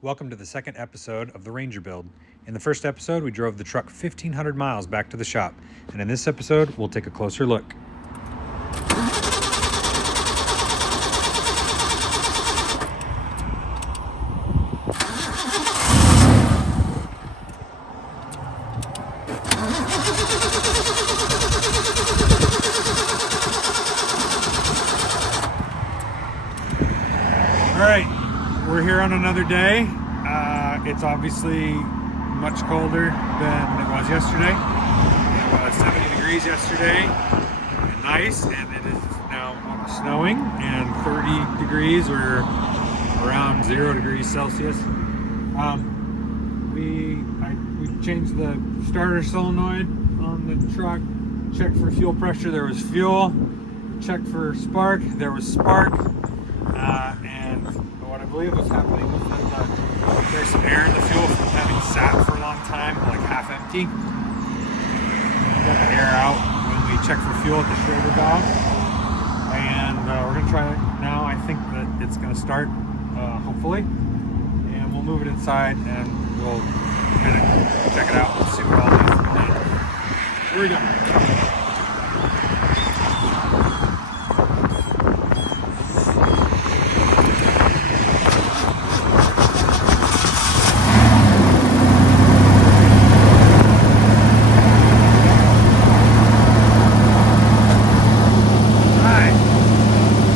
Welcome to the second episode of the Ranger Build. In the first episode, we drove the truck 1,500 miles back to the shop, and in this episode, we'll take a closer look. All right, we're here on another day. It's obviously much colder than it was yesterday. It was 70 degrees yesterday, and nice, and it is now snowing, and 30 degrees or around 0 degrees Celsius. We changed the starter solenoid on the truck, checked for fuel pressure, there was fuel, checked for spark, there was spark, and what I believe was happening was that there's some air in the fuel from having sat for a long time, like half empty. Got the air out when we checked for fuel at the Schrader valve, and we're gonna try it now. I think that it's gonna start, hopefully, and we'll move it inside and we'll kind of check it out and see what all these. Here we go.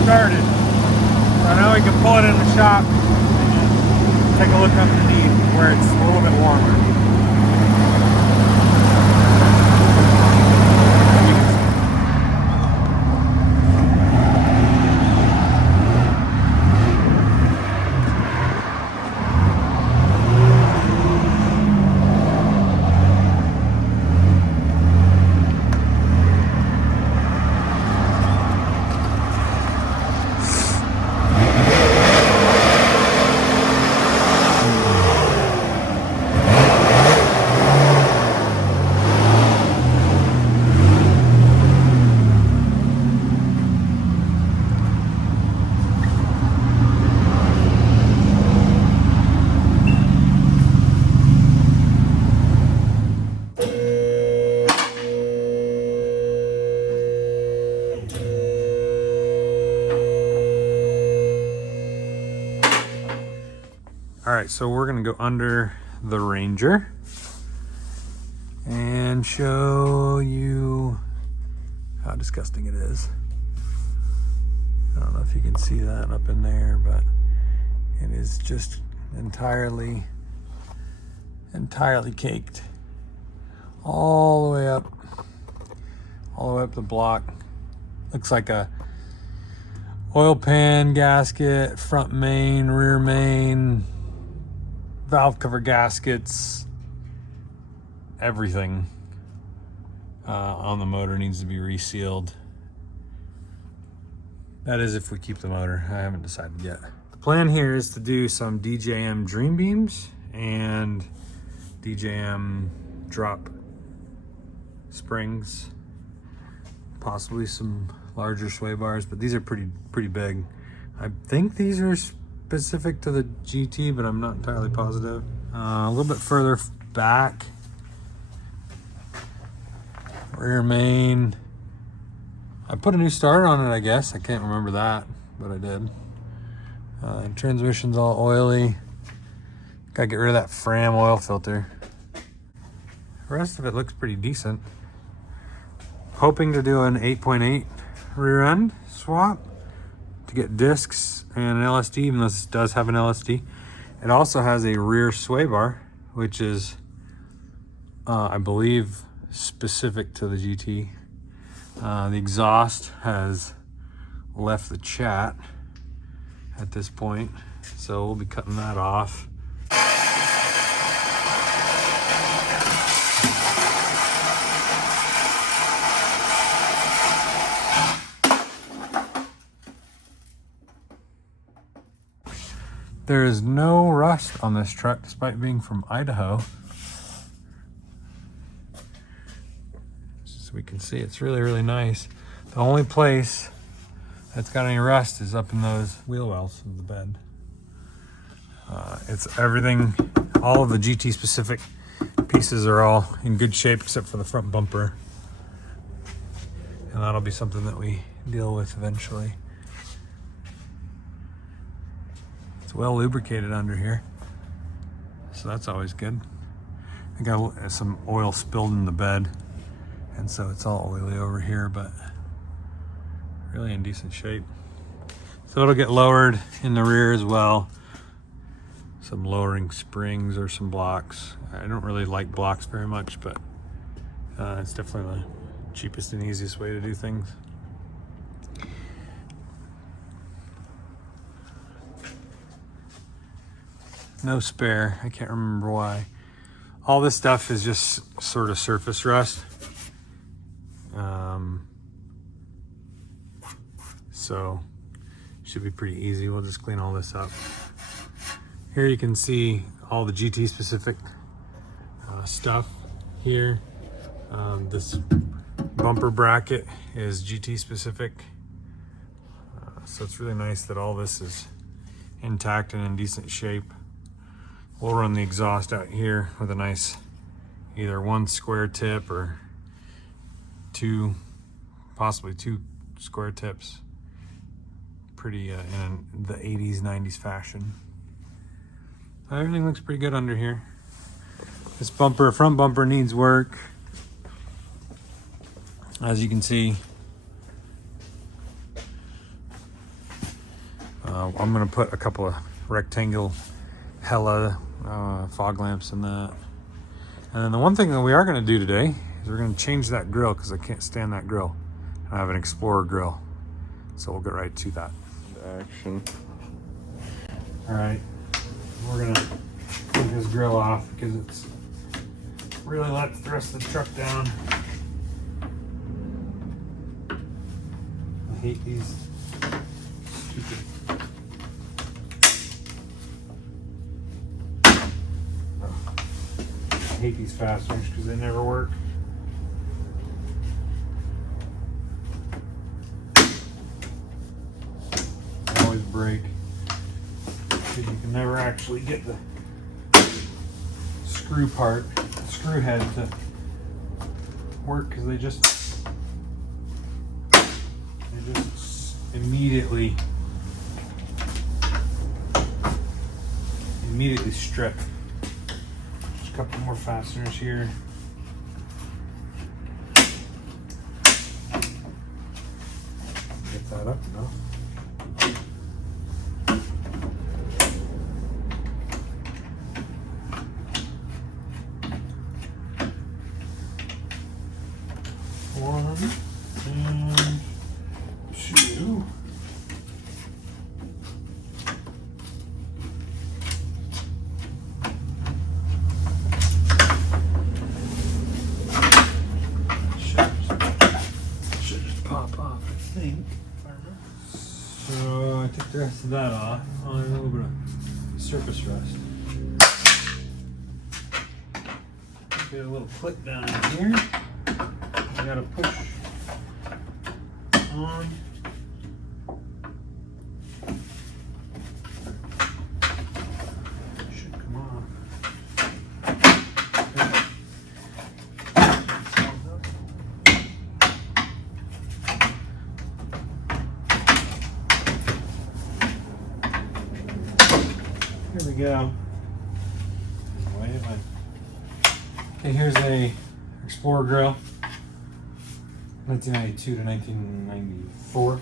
Started. So now we can pull it in the shop and take a look underneath where it's a little bit warmer. All right, so we're gonna go under the Ranger and show you how disgusting it is. I don't know if you can see that up in there, but it is just entirely caked all the way up the block. Looks like a oil pan gasket, front main, rear main, valve cover gaskets, everything on the motor needs to be resealed. That is if we keep the motor. I haven't decided yet. The plan here is to do some DJM Dream Beams and DJM drop springs, possibly some larger sway bars, but these are pretty big. I think these are specific to the GT, but I'm not entirely positive. A little bit further back, rear main. I put a new starter on it, I guess. I can't remember that, but I did. Transmission's all oily. Gotta get rid of that Fram oil filter. The rest of it looks pretty decent. Hoping to do an 8.8 rear end swap to get discs and an LSD, even though this does have an LSD. It also has a rear sway bar, which is, I believe, specific to the GT. The exhaust has left the chat at this point, so we'll be cutting that off. There is no rust on this truck despite being from Idaho. So we can see it's really nice. The only place that's got any rust is up in those wheel wells of the bed. It's everything, all of the GT specific pieces are all in good shape except for the front bumper. And that'll be something that we deal with eventually. It's well lubricated under here, so that's always good. I got some oil spilled in the bed, and so it's all oily over here, but really in decent shape. So it'll get lowered in the rear as well. Some lowering springs or some blocks. I don't really like blocks very much, but it's definitely the cheapest and easiest way to do things. No spare, I can't remember why. All this stuff is just sort of surface rust. So should be pretty easy. We'll just clean all this up. Here you can see all the GT specific stuff here. This bumper bracket is GT specific. So it's really nice that all this is intact and in decent shape. We'll run the exhaust out here with a nice, either one square tip or two, possibly two square tips. Pretty in the 80s, 90s fashion. Everything looks pretty good under here. This bumper, front bumper needs work. As you can see, I'm gonna put a couple of rectangle Hella fog lamps in that. And then the one thing that we are gonna do today is we're gonna change that grill because I can't stand that grill. I have an Explorer grill, so we'll get right to that. Action. All right, we're gonna take this grill off because it's really let the rest of the truck down. I hate these stupid I hate these fasteners because they never work. They always break because you can never actually get the screw head to work because they just immediately strip. A couple more fasteners here. Get that up now. One and two. So I took the rest of that off. Oh, there's a little bit of surface rust. Get a little clip down here. I gotta push on. Should come off. Here we go. Okay, here's a Explorer grill, 1992 to 1994, or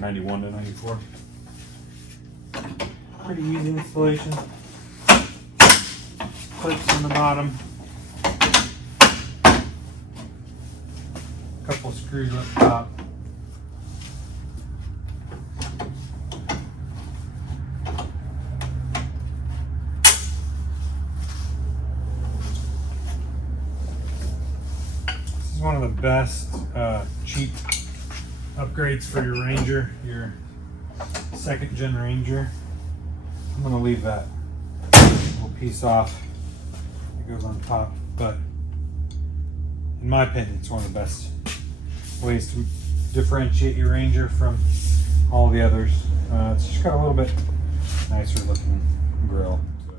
91 to 94. Pretty easy installation. Clips on the bottom. A couple of screws up top. One of the best cheap upgrades for your Ranger, your 2nd gen Ranger. I'm gonna leave that little piece off. It goes on top, but in my opinion, it's one of the best ways to differentiate your Ranger from all the others. It's just got a little bit nicer looking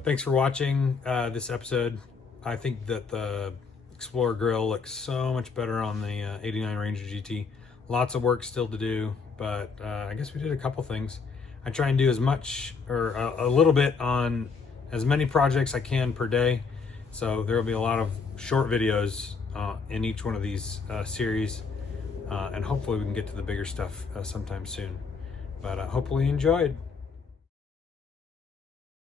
Thanks for watching this episode. I think that the Explorer Grille looks so much better on the 89 Ranger GT. Lots of work still to do, but I guess we did a couple things. I try and do as much or a little bit on as many projects I can per day. So there will be a lot of short videos in each one of these series, and hopefully we can get to the bigger stuff sometime soon. But hopefully you enjoyed.